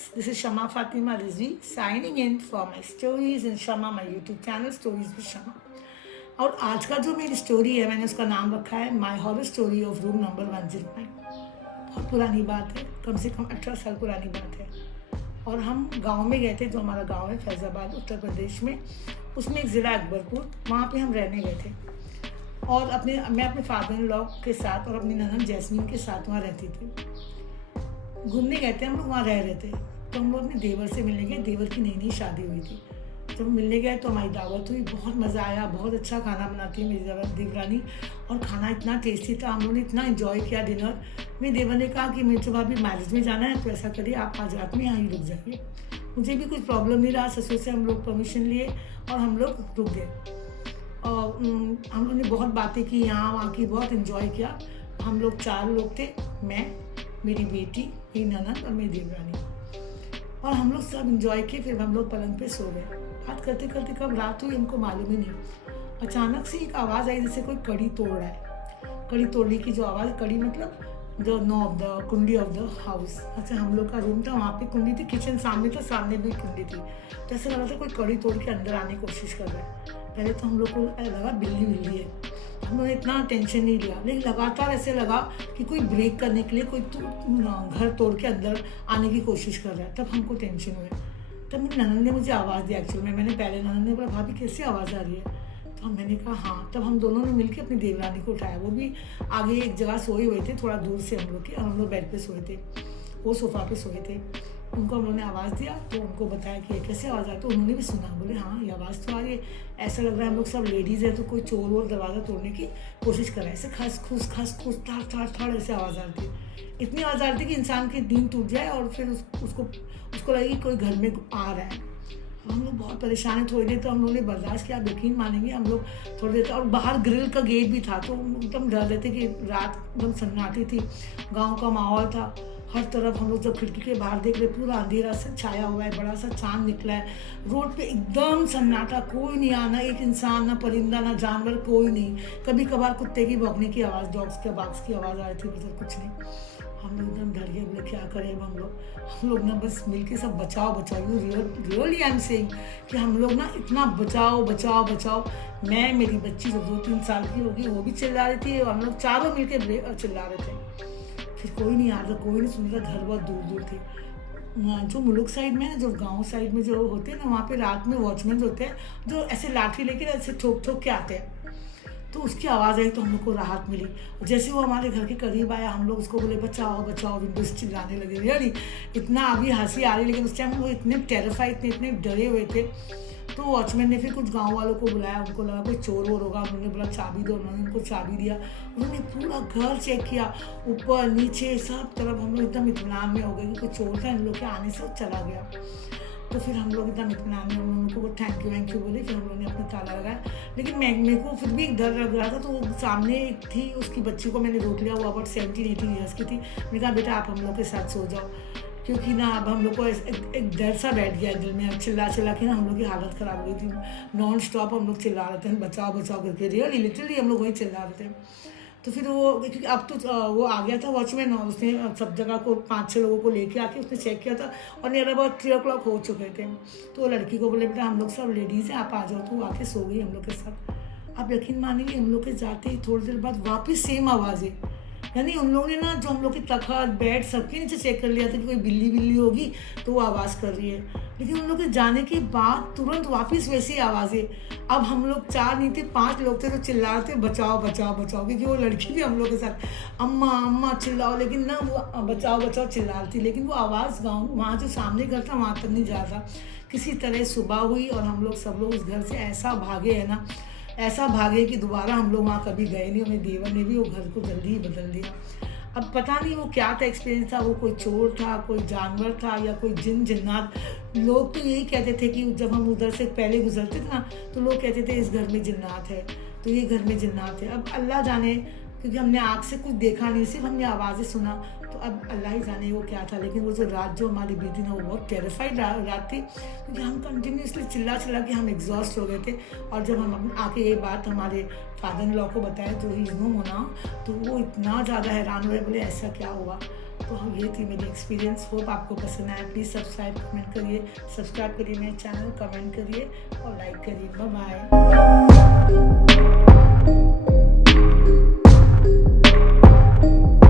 guys, this is Shama Fatima Rizvi signing in for my stories in Shama, my YouTube channel Stories with Shama. और आज का जो मेरी story है मैंने उसका नाम रखा है my horror story of room number 109। बहुत पुरानी बात है, कम से कम 18 साल पुरानी बात है। और हम गांव में गए थे, जो हमारा गांव है फैज़ाबाद उत्तर प्रदेश में, उसमें एक ज़िला अकबरपुर, वहाँ पे हम रहने गए थे। और मैं अपने फादर इन लॉ के साथ और अपनी ननद जैस्मीन के साथ वहाँ रहती थी। घूमने गए थे, हम लोग वहाँ रह रहे थे। तो हम लोग अपने देवर से मिलने गए, देवर की नई नई शादी हुई थी। जब हम मिलने गए तो हमारी दावत हुई, बहुत मज़ा आया। बहुत अच्छा खाना बनाती है मेरी देवरानी, और खाना इतना टेस्टी था, हम लोगों ने इतना एंजॉय किया डिनर। मेरे देवर ने कहा कि मेरे तो भाभी मैरिज में जाना है, तो ऐसा करिए आप आज रात में यहाँ ही रुक जाइए। मुझे भी कुछ प्रॉब्लम नहीं रहा, ससुर से हम लोग परमिशन लिए और हम लोग रुक गए। और हम लोगों ने बहुत बातें की, यहाँ वहाँ की, बहुत इन्जॉय किया। हम लोग 4 लोग थे, मैं, मेरी बेटी, मेरी ननद और मेरी देवरानी। और हम लोग सब इन्जॉय किए। फिर हम लोग पलंग पे सो गए। बात करते करते कब रात हुई हमको मालूम ही नहीं। अचानक से एक आवाज़ आई जैसे कोई कड़ी तोड़ रहा है। कड़ी तोड़ने की जो आवाज़, कड़ी मतलब जो नो ऑफ द कुंडी ऑफ द हाउस। अच्छा, हम लोग का रूम था, वहाँ पे कुंडी थी, किचन सामने था, सामने भी कुंडी थी। तो ऐसे लगा था कोई कड़ी तोड़ के अंदर आने की कोशिश कर रहा है। पहले तो हम लोग को लगा बिल्ली है, हम लोगों ने इतना टेंशन नहीं लिया। लेकिन लगातार ऐसे लगा कि कोई ब्रेक करने के लिए कोई घर तोड़ के अंदर आने की कोशिश कर रहा है। तब हमको टेंशन हुआ। तब मेरी ननद ने मुझे आवाज़ दी। एक्चुअल में मैंने पहले ननद ने बोला भाभी कैसे आवाज़ आ रही है, तो मैंने कहा हाँ। तब हम दोनों ने मिलकर अपनी देवरानी को उठाया। वो भी आगे एक जगह सोए हुए थे, थोड़ा दूर से हम लोग के, और हम लोग बेड पे सोए थे, वो सोफ़ा पे सोए थे। उनको हम लोगों ने आवाज़ दिया, तो उनको बताया कि ये कैसे आवाज़ आई, तो उन्होंने भी सुना। बोले हाँ ये आवाज़ तो आ रही है, ऐसा लग रहा है हम लोग सब लेडीज़ है, तो कोई चोर वोर दरवाज़ा तोड़ने की कोशिश कर रहा है। ऐसे खस खुस ठाड़ ठाड़ ठाड़ ऐसे आवाज़ आ रही थी। इतनी आवाज़ आ रही थी कि इंसान की नींद टूट जाए और फिर उसको लगे कि कोई घर में आ रहा है। हम लोग बहुत परेशान हैं। थोड़ी देर तो हम लोगों ने बर्दाश्त किया। आप यकीन मानेंगे, हम लोग थोड़ी देर, और बाहर ग्रिल का गेट भी था, तो एकदम डर रहे थे कि रात एकदम सन्नाटी थी, गांव का माहौल था। हर तरफ हम लोग जब खिड़की के बाहर देख रहे, पूरा अंधेरा से छाया हुआ है, बड़ा सा चांद निकला है। रोड पे एकदम सन्नाटा, कोई नहीं आना, एक इंसान, ना परिंदा, ना जानवर, कोई नहीं। कभी कभार कुत्ते की भौंकने की आवाज़, डॉग्स के बाग्स की आवाज़ आ रही थी, मतलब कुछ नहीं। हम लोग एकदम डर गए। बोले क्या करें हम लोग ना बस मिलके सब बचाओ। रियली आई एम सेइंग कि हम लोग ना इतना बचाओ। मैं, मेरी बच्ची जो 2-3 साल की होगी, वो भी चिल्ला रही थी, और हम लोग चारों मिलकर चिल्ला रहे थे। फिर कोई नहीं आ रहा, कोई नहीं सुन रहा। घर बहुत दूर थे। जो मुलुक साइड में है, जो गांव साइड में जो होते हैं ना, वहाँ पे रात में वॉचमैन होते हैं, जो ऐसे लाठी लेके ऐसे ठोक के आते हैं। तो उसकी आवाज़ आई तो हम लोग को राहत मिली। जैसे वो हमारे घर के करीब आया, हम लोग उसको बोले बचाओ, विंडो से चिल्लाने लगे। रियली इतना अभी हंसी आ रही, लेकिन उस टाइम वो इतने टेरिफाइड थे, इतने डरे हुए थे। तो वॉचमैन ने फिर कुछ गांव वालों को बुलाया। उनको लगा कोई चोर वोर होगा, उन्होंने बोला चाबी दो। उन्होंने उनको चाबी दिया। उन्होंने पूरा घर चेक किया, ऊपर नीचे सब तरफ। हम लोग एकदम इत्मीनान में हो गए कि कोई चोर था, इन लोग के आने से चला गया। तो फिर हम लोग एकदम इत्मीनान में उनको थैंक यू बोले। फिर हम लोगों ने अपना ताला लगाया। लेकिन मेरे को फिर भी एक डर लग रहा था। तो वो सामने एक थी, उसकी बच्ची को मैंने रोक लिया। वो अबाउट 17-18 ईयर्स की थी। मैंने कहा बेटा आप हम लोग के साथ सो जाओ, क्योंकि ना अब हम लोग को एक डर सा बैठ गया दिल में। अब चिल्ला के ना हम लोग की हालत ख़राब हो गई थी। नॉन स्टॉप हम लोग चिल्ला रहे थे, बचाओ करके। रियली लिटरली हम लोग वही चिल्ला रहे थे। तो फिर वो, क्योंकि अब तो वो आ गया था वॉचमैन, और उसने सब जगह को 5-6 लोगों को लेके आके उसने चेक किया था, और नियर अबाउट 3 o'clock हो चुके थे। तो वो लड़की को बोले बेटा हम लोग सब लेडीज़ हैं, आप आ जाओ। तो वो आके सो गई हम लोग के साथ। आप यकीन मानेंगे, हम लोग के जाते ही थोड़ी देर बाद वापस सेम आवाज़ें। यानी उन लोगों ने ना जो हम लोग की तखत, बेड, सबके नीचे चेक कर लिया था कि कोई बिल्ली होगी तो वो आवाज़ कर रही है। लेकिन उन लोग के जाने के बाद तुरंत वापस वैसी आवाज़ें। अब हम लोग 4 नहीं थे, 5 लोग थे, तो चिल्ला रहे थे बचाओ, क्योंकि वो लड़की भी हम लोग के साथ अम्मा चिल्लाओ। लेकिन ना वो बचाओ चिल्ला रही थी। लेकिन वो आवाज़ गाँव, वहाँ जो सामने घर था वहाँ तक नहीं जा रहा। किसी तरह सुबह हुई और हम लोग सब लोग उस घर से ऐसा भागे है ना, ऐसा भागे कि दोबारा हम लोग वहाँ कभी गए नहीं। मेरे देवर ने भी वो घर को जल्दी ही बदल दिया। अब पता नहीं वो क्या था, एक्सपीरियंस था, वो कोई चोर था, कोई जानवर था, या कोई जिन्नात। लोग तो यही कहते थे कि जब हम उधर से पहले गुजरते थे ना, तो लोग कहते थे इस घर में जिन्नात है, तो ये घर में जिन्नात है। अब अल्लाह जाने, क्योंकि हमने आँख से कुछ देखा नहीं, सिर्फ हमने आवाज़ें सुना, तो अब अल्लाह ही जाने वो क्या था। लेकिन वो जो रात जो हमारी बीती ना, वो बहुत टेरिफाइड रात थी, क्योंकि हम कंटिन्यूसली चिल्ला के हम एग्जॉस्ट हो गए थे। और जब हम आके ये बात हमारे फादर इन लॉ को बताया, जो ही नो होना, तो वो इतना ज़्यादा हैरान हुए। बोले ऐसा क्या हुआ। तो ये थी मेरी एक्सपीरियंस। होप आपको पसंद आया। प्लीज़ सब्सक्राइब कमेंट करिए, सब्सक्राइब करिए मेरे चैनल, कमेंट करिए और लाइक करिए। Bye bye.